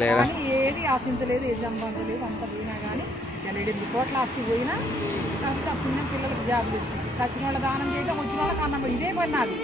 కానీ ఏది ఆశించలేదు, ఏది సంపాదించలేదు. అంత పోయినా కానీ 7 కోట్ల ఆస్తి పోయినా అంత పుణ్యం పిల్లలకు జాబులు వచ్చినాయి. సచిన వాళ్ళ దానం చేయడం, వచ్చిన వాళ్ళకి అన్నం, ఇదే పని నాది.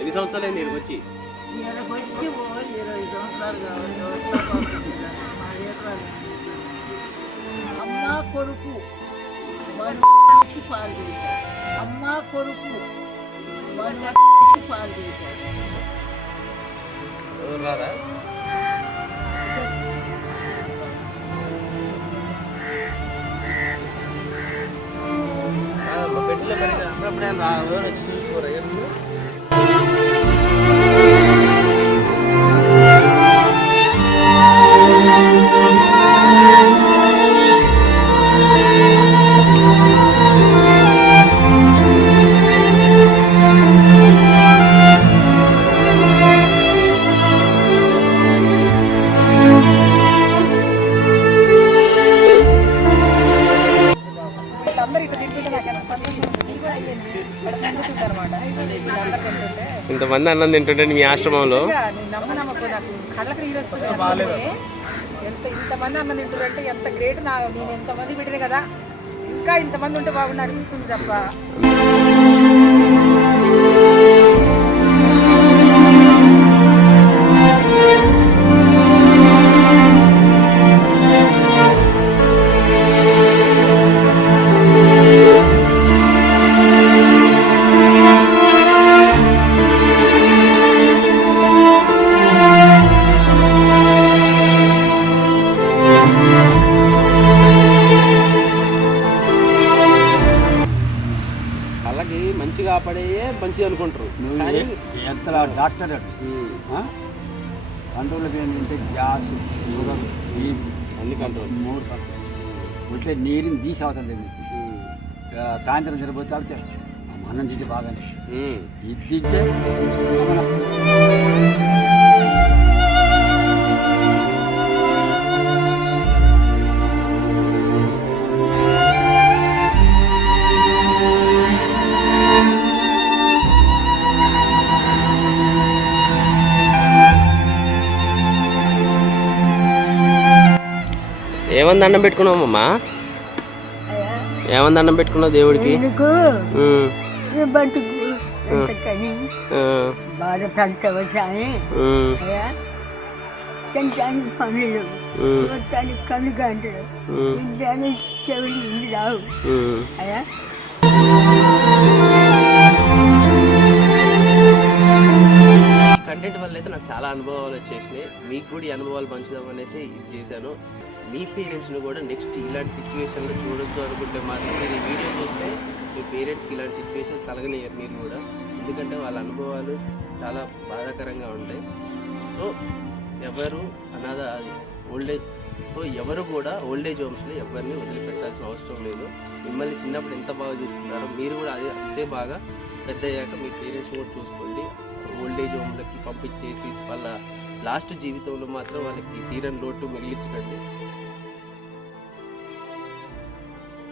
ఎన్ని సంవత్సరాలు అయింది ఇక్కడికి వచ్చి? 20 సంవత్సరాలు కావాలి. అమ్మ కొడుకు పాలు చేశారు. అమ్మ కొడుకు పాలు చేశారు. ఎవరు రారా? పెట్టిలో పెరిగిన అప్పుడప్పుడే ఎవరు వచ్చి చూసుకోరా? ఇంతమంది అన్నం తింటుంటే మీ ఆశ్రమంలో ఇంతమంది అన్నం తింటుంటే ఎంత గ్రేట్. నేను ఎంతమంది పెట్టిన కదా, ఇంకా ఇంతమంది ఉంటే బాగుండి అనిపిస్తుంది తప్ప. అలాగే మంచిగా కాపాడే మంచిది అనుకుంటారు. కానీ ఎంత డాక్టర్ కంట్రోల్కి ఏంటంటే గ్యాస్, షుగర్, బీపీ అన్ని కంట్రోల్. 3 కంట్రోల్ ఉంటే నీరుని తీసి అవతలేదు. సాయంత్రం జరిపోతే ఆడితే అన్నం తింటే బాగానే ఇది తింటే ఏమని దండం పెట్టుకున్నావమ్మా? ఏమని దండం పెట్టుకున్నావు దేవుడికి? బాగా పంచవచ్చాయి పెంచానికి పనులు, చూడటానికి కళ్ళు గంటలు, వినడానికి చెవులు ఇంటి రావు అయ్యా. కంటెంట్ వల్ల అయితే నాకు చాలా అనుభవాలు వచ్చేసినాయి. మీకు కూడా ఈ అనుభవాలు పంచుదాం అనేసి ఇది చేశాను. మీ పేరెంట్స్ని కూడా నెక్స్ట్ ఇలాంటి సిచ్యువేషన్లో చూడొచ్చు అనుకుంటే మాత్రం మీరు ఈ వీడియో చూస్తే మీ పేరెంట్స్కి ఇలాంటి సిచ్యువేషన్ కలగనియరు మీరు కూడా. ఎందుకంటే వాళ్ళ అనుభవాలు చాలా బాధాకరంగా ఉంటాయి. సో ఎవరు అనాథ అది ఓల్డేజ్. సో ఎవరు కూడా ఓల్డేజ్ హోమ్స్లో ఎవరిని వదిలిపెట్టాల్సిన అవసరం లేదు. మిమ్మల్ని చిన్నప్పుడు ఎంత బాగా చూసుకున్నారో మీరు కూడా అంతే బాగా పెద్ద అయ్యాక మీ పేరెంట్స్ కూడా చూసుకోండి. ఓల్డేజ్ హోమ్లకి పంపించేసి వాళ్ళ లాస్ట్ జీవితంలో మాత్రం వాళ్ళకి తీరని లోటు మిగిలించకండి.